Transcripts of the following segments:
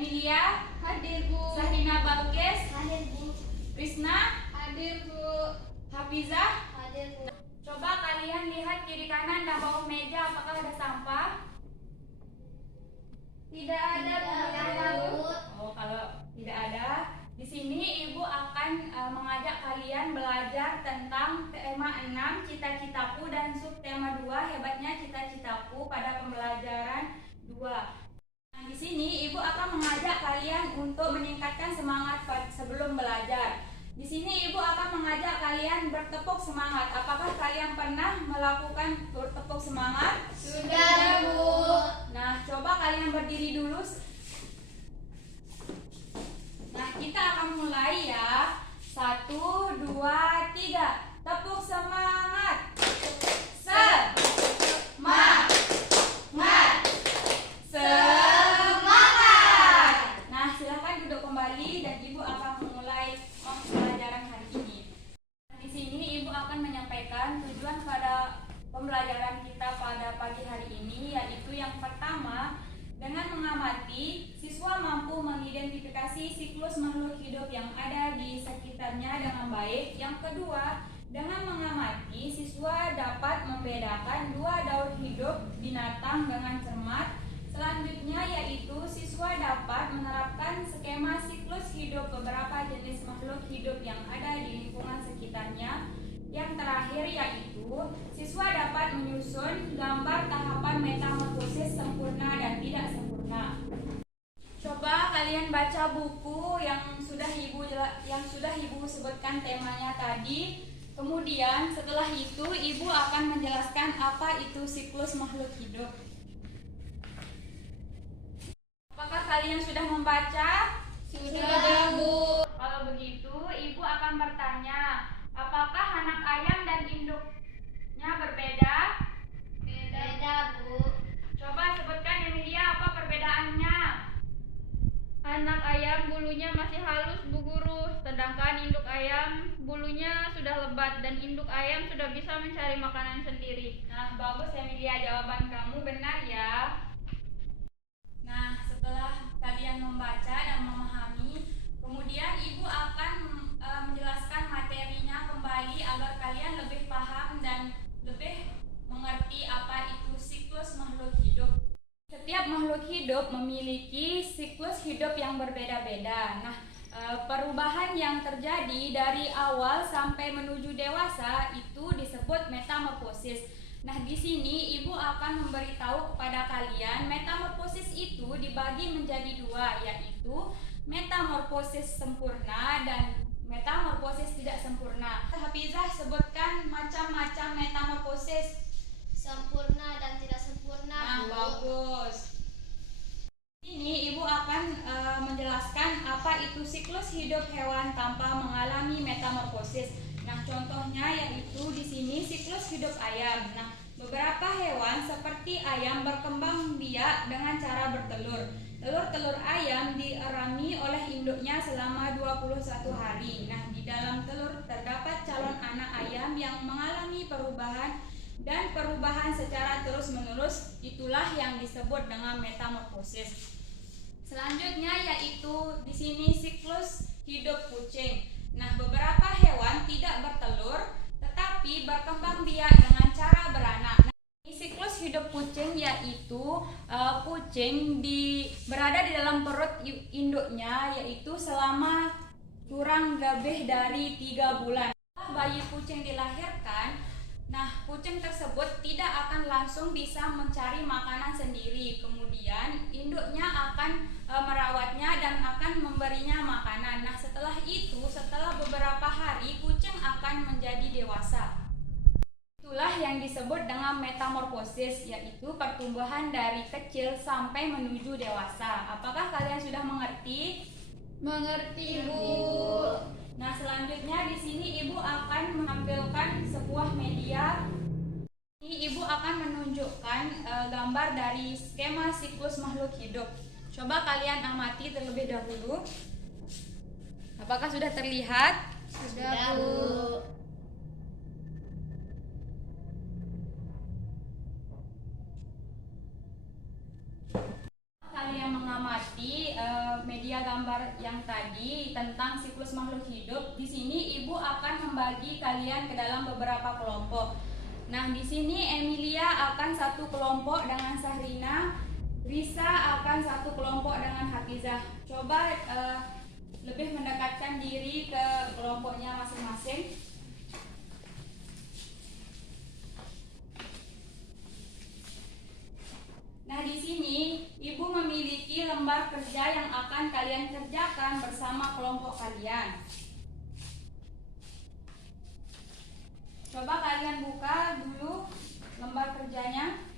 Emilia, Hadir, Bu. Sahrina Balkes, Hadir, Bu. Krisna, Hadir, Bu. Hafizah. Hadir, Bu. Coba kalian lihat kiri kanan dan bawah meja, apakah ada sampah? Tidak ada, Bu. Oh, kalau tidak ada, di sini Ibu akan mengajak kalian belajar tentang tema 6 cita-citaku dan subtema 2 hebatnya cita-citaku pada pembelajaran 2. Nah, di sini Ibu akan mengajak kalian untuk meningkatkan semangat sebelum belajar. Di sini Ibu akan mengajak kalian bertepuk semangat. Apakah kalian pernah melakukan bertepuk semangat? Sudah, Bu. Nah, coba kalian berdiri dulu. Nah, kita akan mulai ya. 1, 2, 3. Tepuk semangat. Semangat. Semangat. Nah, silakan duduk kembali dan Ibu akan memulai pembelajaran hari ini. Di sini Ibu akan menyampaikan tujuan pada pembelajaran kita pada pagi hari ini, yaitu yang pertama, dengan mengamati, siswa mampu mengidentifikasi siklus makhluk hidup yang ada di sekitarnya dengan baik. Yang kedua, dengan mengamati, siswa dapat membedakan dua daur hidup binatang dengan cermat. Selanjutnya yaitu siswa dapat menerapkan skema siklus hidup beberapa jenis makhluk hidup yang ada di lingkungan sekitarnya. Yang terakhir yaitu siswa dapat menyusun gambar tahapan metamorfosis sempurna dan tidak sempurna. Coba kalian baca buku yang sudah Ibu sebutkan temanya tadi. Kemudian setelah itu Ibu akan menjelaskan apa itu siklus makhluk hidup. Apakah kalian sudah membaca? Sudah, Bu. Kalau begitu, Ibu akan bertanya, apakah anak ayam dan induknya berbeda? Beda, Bu. Coba sebutkan Emilia, apa perbedaannya? Anak ayam bulunya masih halus, Bu Guru, sedangkan induk ayam bulunya sudah lebat dan induk ayam sudah bisa mencari makanan sendiri. Nah, bagus Emilia, jawaban kamu benar ya. Nah, setelah kalian membaca dan memahami, kemudian Ibu akan menjelaskan materinya kembali agar kalian lebih paham dan lebih mengerti apa itu siklus makhluk hidup. Setiap makhluk hidup memiliki siklus hidup yang berbeda-beda. Nah, perubahan yang terjadi dari awal sampai menuju dewasa itu disebut metamorfosis. Nah, di sini Ibu akan memberitahu kepada kalian metamorfosis itu dibagi menjadi dua, yaitu metamorfosis sempurna dan metamorfosis tidak sempurna. Hafizah, sebutkan macam-macam metamorfosis. Sempurna dan tidak sempurna, Nah, Bu. bagus. Ini Ibu akan menjelaskan apa itu siklus hidup hewan tanpa mengalami metamorfosis. Nah, contohnya yaitu di sini siklus hidup ayam. Nah, beberapa hewan seperti ayam berkembang biak dengan cara bertelur. Telur-telur ayam dierami oleh induknya selama 21 hari. Nah, di dalam telur terdapat calon anak ayam yang mengalami perubahan dan perubahan secara terus-menerus. Itulah yang disebut dengan metamorfosis. Selanjutnya yaitu di sini siklus hidup kucing. Nah, beberapa hewan tidak bertelur tetapi berkembang biak dengan cara beranak. Nah, siklus hidup kucing yaitu kucing berada di dalam perut induknya yaitu selama kurang lebih dari 3 bulan. Setelah bayi kucing dilahirkan, nah, kucing tersebut tidak akan langsung bisa mencari makanan sendiri. Kemudian induknya akan merawatnya dan akan memberinya makanan. Nah, setelah itu, setelah beberapa hari, kucing akan menjadi dewasa. Itulah yang disebut dengan metamorfosis, yaitu pertumbuhan dari kecil sampai menuju dewasa. Apakah kalian sudah mengerti? Mengerti, Bu. Nah, selanjutnya di sini Ibu akan menampilkan sebuah media. Ini Ibu akan menunjukkan gambar dari skema siklus makhluk hidup. Coba kalian amati terlebih dahulu. Apakah sudah terlihat? Sudah, Bu. Kalian mengamati media gambar yang tadi tentang siklus makhluk hidup, di sini Ibu akan membagi kalian ke dalam beberapa kelompok. Nah, di sini Emilia akan satu kelompok dengan Sahrina, Risa akan satu kelompok dengan Hafizah. Coba lebih mendekatkan diri ke kelompoknya masing-masing. Nah, di sini Ibu memiliki lembar kerja yang akan kalian kerjakan bersama kelompok kalian. Coba kalian buka dulu lembar kerjanya.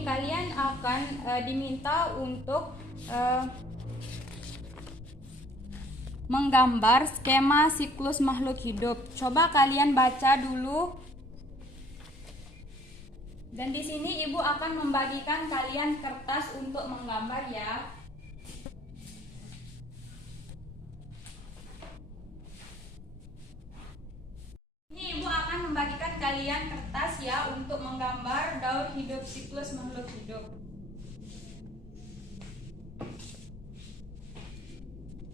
Kalian akan diminta untuk menggambar skema siklus makhluk hidup. Coba kalian baca dulu. Dan di sini Ibu akan membagikan kalian kertas untuk menggambar ya. Ini Ibu akan membagikan kalian kertas ya untuk menggambar daur hidup siklus makhluk hidup.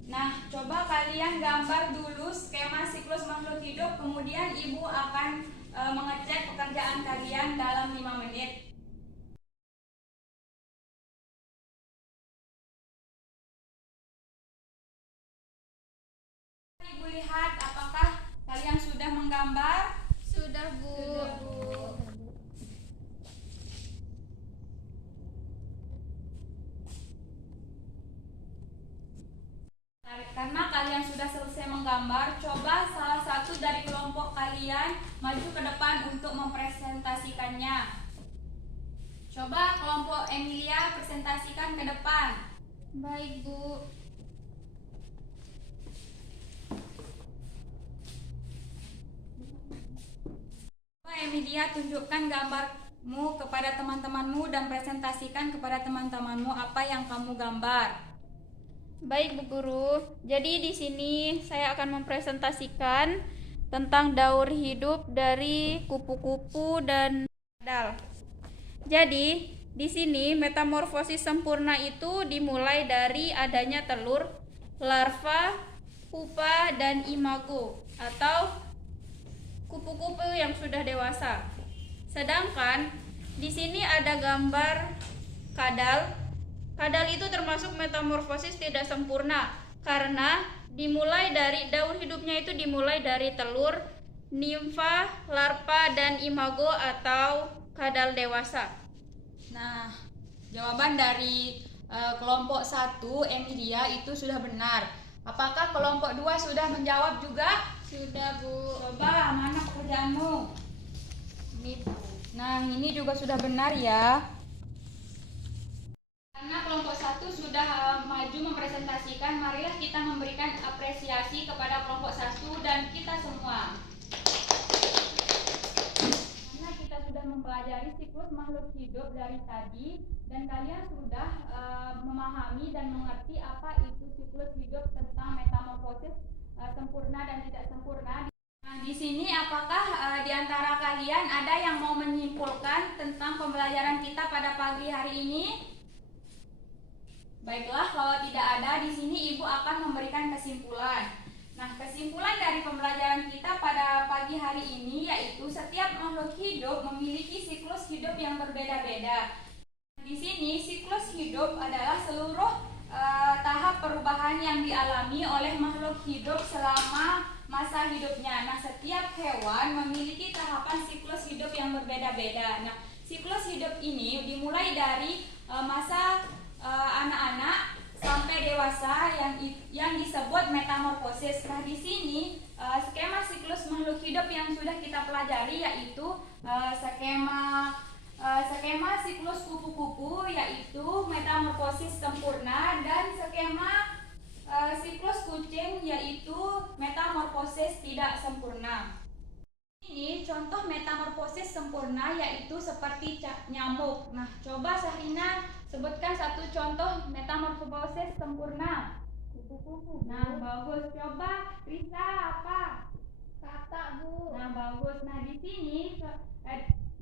Nah, coba kalian gambar dulu skema siklus makhluk hidup, kemudian Ibu akan mengecek pekerjaan kalian dalam 5 menit. Ibu lihat apakah kalian sudah menggambar? Sudah, Bu. Karena kalian sudah selesai menggambar, coba salah satu dari kelompok kalian maju ke depan untuk mempresentasikannya. Coba kelompok Emilia presentasikan ke depan. Baik, Bu. Coba Emilia tunjukkan gambarmu kepada teman-temanmu dan presentasikan kepada teman-temanmu apa yang kamu gambar. Baik, Bu Guru. Jadi di sini saya akan mempresentasikan tentang daur hidup dari kupu-kupu dan kadal. Jadi, di sini metamorfosis sempurna itu dimulai dari adanya telur, larva, pupa, dan imago atau kupu-kupu yang sudah dewasa. Sedangkan di sini ada gambar kadal. Kadal itu termasuk metamorfosis tidak sempurna karena dimulai dari daur hidupnya itu dimulai dari telur, nimfa, larva, dan imago atau kadal dewasa. Nah, jawaban dari kelompok 1 Emilia itu sudah benar. Apakah kelompok 2 sudah menjawab juga? Sudah, Bu. Coba mana pekerjaanmu? Ini, Bu. Nah, ini juga sudah benar ya. Karena kelompok 1 sudah maju mempresentasikan, marilah kita memberikan apresiasi kepada kelompok 1 dan kita semua. Karena kita sudah mempelajari siklus makhluk hidup dari tadi dan kalian sudah memahami dan mengerti apa itu siklus hidup tentang metamorfosis sempurna dan tidak sempurna. Nah, di sini apakah di antara kalian ada yang mau menyimpulkan tentang pembelajaran kita pada pagi hari ini? Baiklah, kalau tidak ada, di sini Ibu akan memberikan kesimpulan. Nah, kesimpulan dari pembelajaran kita pada pagi hari ini yaitu setiap makhluk hidup memiliki siklus hidup yang berbeda-beda. Di sini siklus hidup adalah seluruh tahap perubahan yang dialami oleh makhluk hidup selama masa hidupnya. Nah, setiap hewan memiliki tahapan siklus hidup yang berbeda-beda. Nah, siklus hidup ini dimulai dari masa anak-anak sampai dewasa yang disebut metamorfosis. Nah, di sini skema siklus makhluk hidup yang sudah kita pelajari yaitu skema siklus kupu-kupu yaitu metamorfosis sempurna dan skema siklus kucing yaitu metamorfosis tidak sempurna. Ini contoh metamorfosis sempurna yaitu seperti nyamuk. Nah, coba Sahrina Sebutkan satu contoh metamorfosis sempurna. Kupu-kupu, Bu. Nah, bagus. Coba Risa apa? Katak, Bu. Nah, bagus. Nah, di sini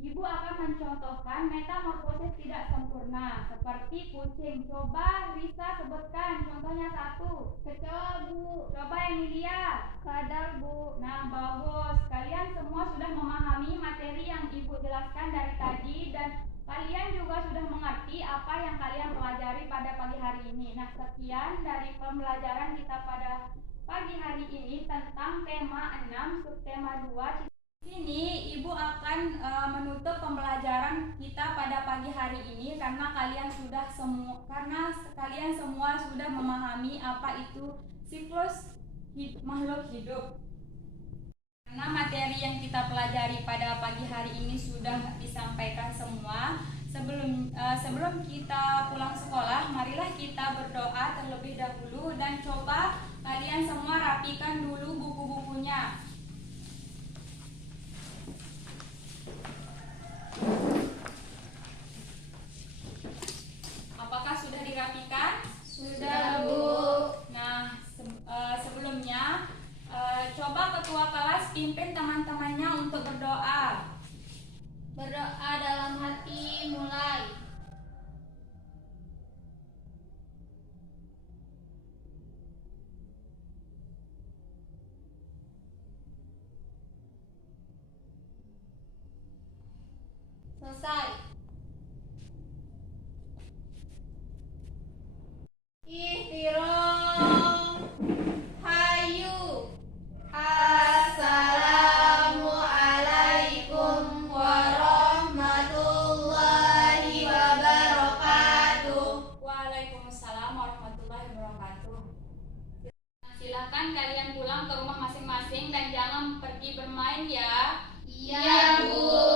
Ibu akan mencontohkan metamorfosis tidak sempurna seperti kucing. Coba Risa sebutkan contohnya satu. Kecoa, Bu. Coba Emilia. Kadal, Bu. Nah, bagus. Kalian semua sudah memahami materi yang Ibu jelaskan dari tadi dan kalian juga sudah mengerti apa yang kalian pelajari pada pagi hari ini. Nah, sekian dari pembelajaran kita pada pagi hari ini tentang tema 6 subtema 2. Di sini Ibu akan menutup pembelajaran kita pada pagi hari ini karena kalian semua sudah memahami apa itu siklus makhluk hidup. Karena materi yang kita pelajari pada pagi hari ini sudah disampaikan semua. Sebelum kita pulang sekolah, marilah kita berdoa terlebih dahulu dan coba kalian semua rapikan dulu buku-bukunya. Apakah sudah dirapikan? Sudah, Bu. Nah, sebelumnya coba ketua kelas pimpin teman-temannya untuk berdoa. Berdoa dalam hati, mulai. Selesai. Ihtiram. Hayu. Assalamualaikum warahmatullahi wabarakatuh. Waalaikumsalam warahmatullahi wabarakatuh. Silakan kalian pulang ke rumah masing-masing dan jangan pergi bermain ya. Iya, Bu.